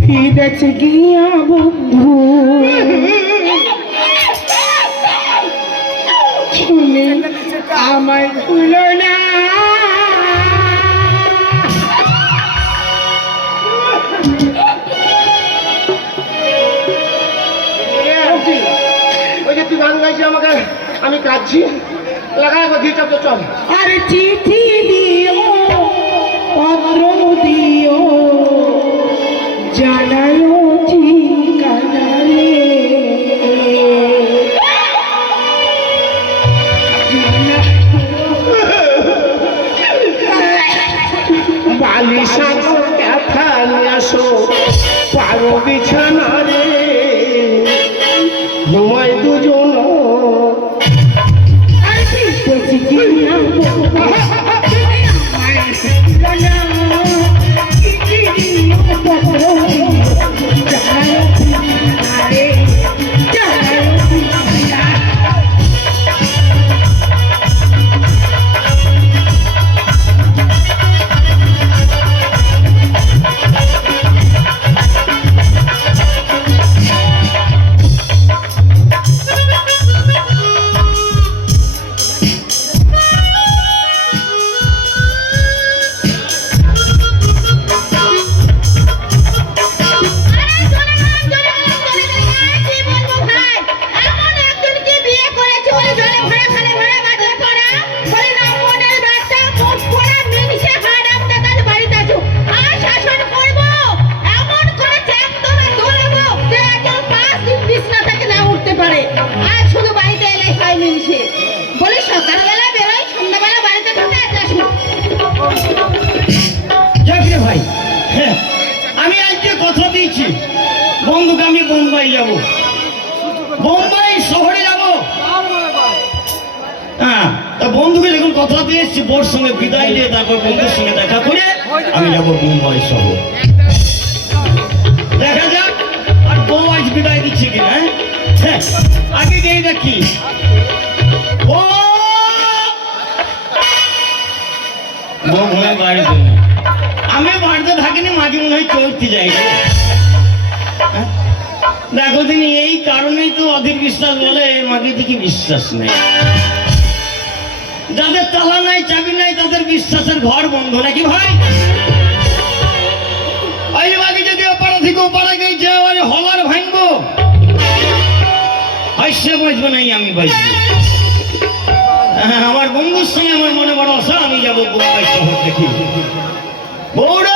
ফিরেছে গিয়া বন্ধু তুমি আমায় ভুলো না তুই গান গাইছি আমাকে আমি কাঁদছি। লাগা একবার দিয়ে চাপ চল। চিঠি দিও দিও আমি বোম্বাই যাব বোম্বাই শহরে যাব হ্যাঁ তা বন্ধুকে যখন কথা দিয়ে এসছি, বোর সঙ্গে বিদায় নিয়ে তারপর বন্ধুর সঙ্গে দেখা করে আমি যাব বোম্বাই শহর দেখা যাক, আর বউ আজ বিদায় দিচ্ছে কিনা হ্যাঁ? হ্যাঁ আগে গিয়ে দেখি। আমি বাড়িতে থাকিনি, মাঝে মনে হয় চলতে যাই? দেখো তিনি এই কারণেই তো অধীর বিশ্বাস বলে মাকে দিকে বিশ্বাস নেই। যাদের তালা নাই চাবি নাই তাদের বিশ্বাসের ঘর বন্ধ নাকি ভাই? হ্যাঁ, আমার বন্ধুর সঙ্গে আমার মনে বড় আশা আমি যাব বোম্বাই দেখি। বৌরে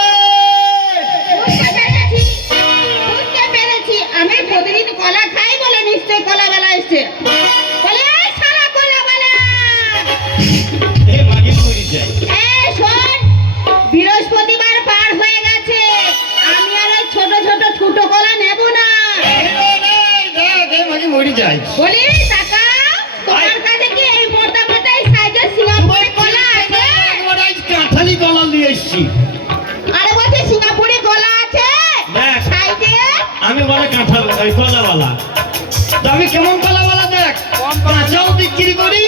আমি বলে কাঁঠাল কলাওয়ালা তো আমি কেমন কলাওয়ালা দেখ? কাঁচাও বিক্রি করি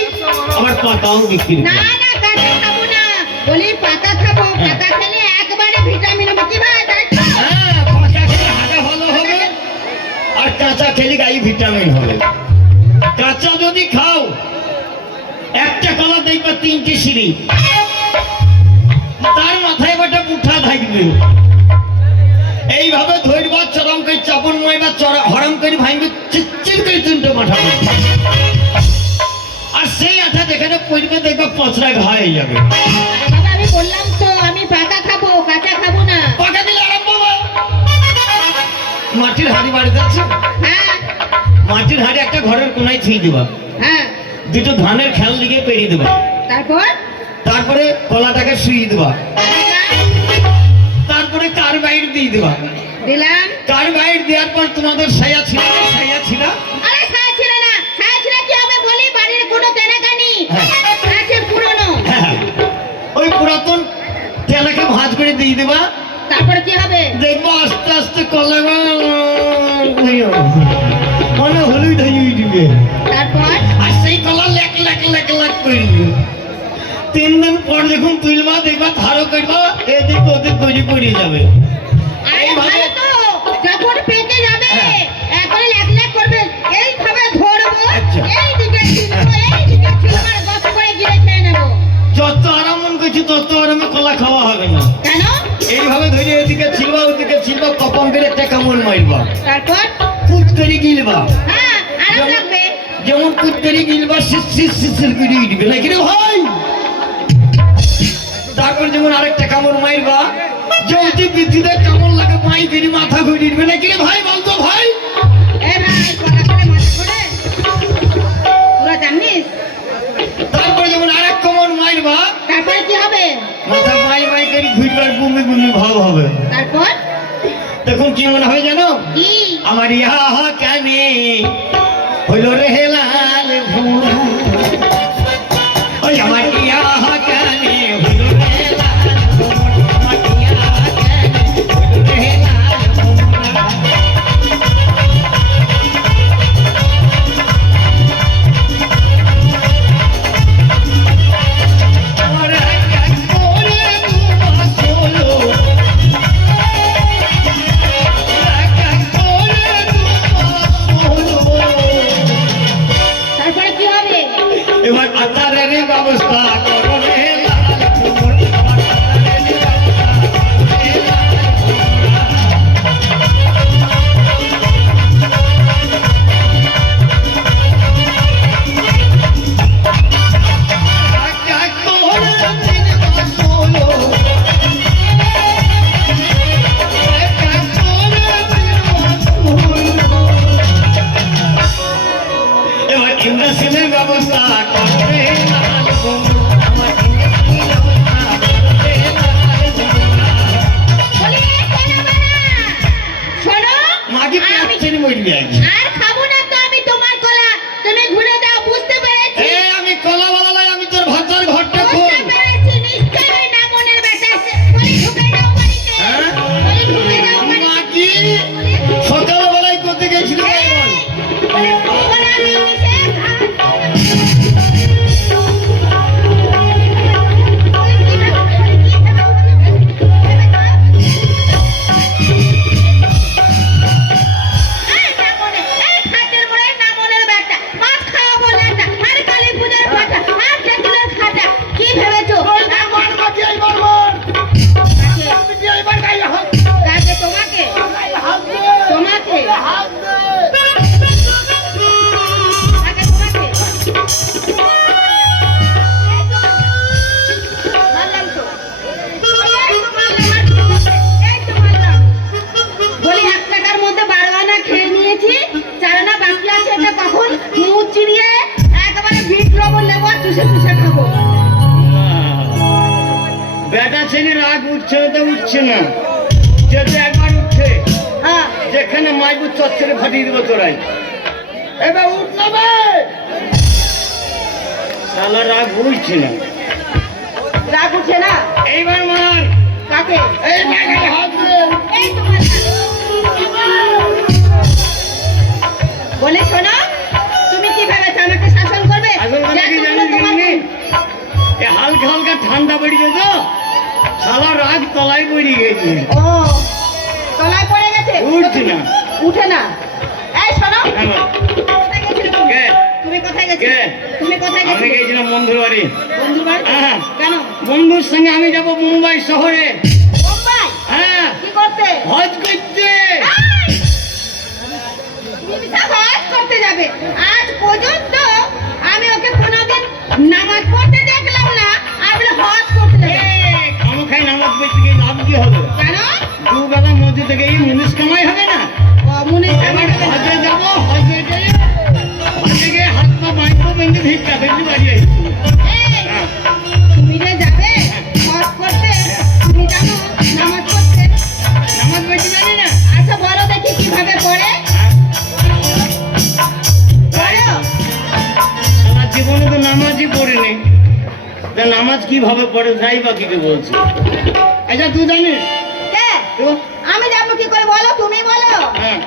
আবার পাতাও বিক্রি করি। না কাঁচা খাব না। বলি পাতা খাব পাতা খেলে একবারে ভিটামিন কি ভাই হ্যাঁ পাকা খেলে হাঁটা ভালো হবে আর কাঁচা খেলে গায়ে ভিটামিন হবে। কাঁচা যদি খাও একটা কলা দেখবে তিনটে সিঁড়ি। তার মাথায় একটা মুঠা থাকবে। এইভাবে ধরবা চরম করে চাপন ময়বা চড়া হরম করে ভাঙবে চিচ্চির করে তিনটে মাথা আর সেই আঠা যেখানে পড়বে দেখবে পচড়া ঘা হয়ে যাবে। বাবা আমি বললাম তো আমি পাতা খাব কাঁচা খাব না। পাকা দিলে আরম্ভ হবে। মাটির হাড়ি বাড়িতে আছে? হ্যাঁ। মাটির হাড়ি একটা ঘরের কোনায় ছুঁয়ে দেবা। হ্যাঁ। দুটো ধানের খেয়াল দিকে পেরিয়ে দেবা। তারপর? তারপরে কলাটাকে শুয়ে দেবা। তারপরে কার বাইর দিয়ে দেবা। দিলাম। কার গাইড দেওয়ার পর তোমাদের সায়া ছিল সায়া ছিল? আরে সায়া ছিল না সায়া ছিল কি হবে বলি? বাড়ির কোনো তেনাকানি আছে হ্যাঁ। পুরনো। হ্যাঁ। ওই পুরাতন তেলাকে ভাজ করে দিয়ে দেবা। তারপর কি হবে? দেখব আস্তে আস্তে কলা মানে হলুদ হয়ে দিবে তারপর? আর সেই কলা লেক লেক লেক লেক করে দিবে। তিন দিন পর যখন তুলবা দেখবা ধারো করবা এদিক ওদিক গড়ি পড়ে যাবে। আরাম করছি কলা খাওয়া হবে না। কেন? এইভাবে ধরে এদিকে ছিলবা ওদিকে ছিলবা কপম করে একটা কামড় মারবা। তারপর? কুচ করে গিলবা। হ্যাঁ আরাম লাগবে। যেমন কুচ করে গিলবা শিস শিস শিস করে উঠবে। নাকি রে ভাই? তারপর যেমন আরেকটা কামড় মারবা যদি বিদ্যুতে কামড় লাগে মাই করে মাথা ঘুরে উঠবে। নাকি রে ভাই বলতো ভাই? ভাব হবে। তারপর? তখন কি মনে হয় জানো? আমার ইহা কেন হইল রে হেলাল ভুয়া চচ্চরে ফাটিয়ে দেবো তোরাই। এবার উঠ না বে শালা রাগ উঠছে না। রাগ উঠছে না? এইবার মার। কাকে? এই মাইকে হাত এই তো মারলাম। বলে শোনো তুমি কি ভেবেছো আমাকে শাসন করবে তোমার- গিন্নি? এ হালকা হালকা ঠান্ডা পড়েছে তো। শালা রাগ তলায় পড়ে গেছে। ও তলায় পড়ে গেছে? উঠছে না। উঠে না। এই শোনো। হ্যাঁ, কোথায় গেছিলে? তুমি? কোথায় গেছিলে? কে? তুমি কোথায় আমি গেছিলাম বন্ধুর বাড়ি। বন্ধুর বাড়ি? হ্যাঁ। কেন? বন্ধুর সঙ্গে আমি যাব মুম্বাই শহরে। মুম্বাই? হ্যাঁ। কি করতে? হজ করতে। হজ যাবে। আজ পর্যন্ত আমি ওকে কোনোদিন নামাজ পড়তে দেখলাম না। আমি হজ করতে যাবে। খামোখাই নামাজ পড়তে গিয়ে লাভ কি হবে? কেন? দু বেলা মসজিদ থেকে এই মুনিশ কামাই হবে না। এবার হজে যাব হজে গিয়ে হজে গিয়ে হাত পা বাইকো বেঁধে ভিক্ষা বেঁধে বাড়ি আসছি হ্যাঁ। তুমি যে যাবে হজ করতে তুমি জানো নামাজ পড়তে? নামাজ পড়তে জানি না। আচ্ছা বলো দেখি কীভাবে পড়ে? বলো। আমার জীবনে তো নামাজই পড়িনি। তা নামাজ কীভাবে পড়ে যাই বা কি বলছি। আচ্ছা তুই জানিস আমি জানব কি করে বলো? তুমি বলো। হ্যাঁ।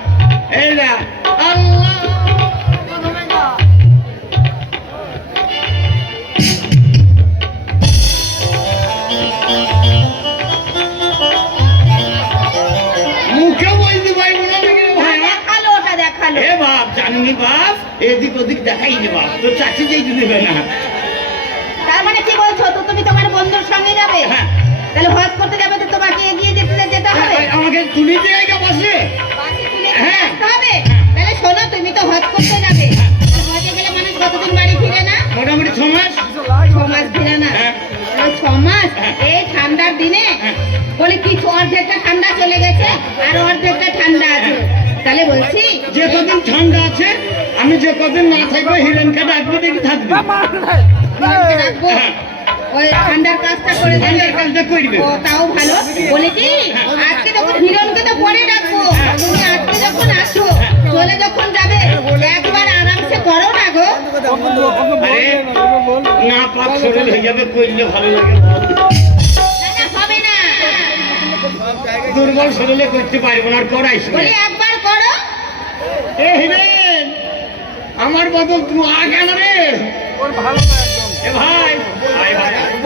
এদিক ওদিক দেখাই যেই না। তার মানে কি বলছো? তো তুমি তোমার বন্ধুর সঙ্গে যাবে? হ্যাঁ। তাহলে হজ করতে যাবে তো তোমাকে এগিয়ে আমাকে তুলি দিয়ে আগে বসে। হ্যাঁ। আসতে তাহলে শোনো তুমি তো হজ করতে যাবে। হজে গেলে মানুষ কতদিন বাড়ি ফিরে না? মোটামুটি ছ মাস। ছ মাস ফিরে না? হ্যাঁ। ছ মাস। এই ঠান্ডার দিনে হ্যাঁ। বলে কিছু অর্ধেকটা ঠান্ডা চলে গেছে আর অর্ধেকটা ঠান্ডা আছে। তাহলে বলছি যে কদিন ঠান্ডা আছে আমি যে কদিন না থাকব হিরেনকে ডাকবো দেখি থাকবি। রাখব হ্যাঁ। ওই ঠান্ডার কাজটা করে ঠান্ডার কাজটা করবে। ও তাও ভালো। বলে কি? আজকে যখন হিরণকে তো পরে রাখব তুমি আজকে যখন আসো চলে যখন যাবে একবার আরামসে করো না গো। না পাক শরীর হয়ে যাবে করলে ভালো লাগে। হবে না। দুর্বল শরীরে করতে পারব না আর করাইস বলি একবার করো। এ হিরেন আমার বদল তুমি আগে রে। এ ভাই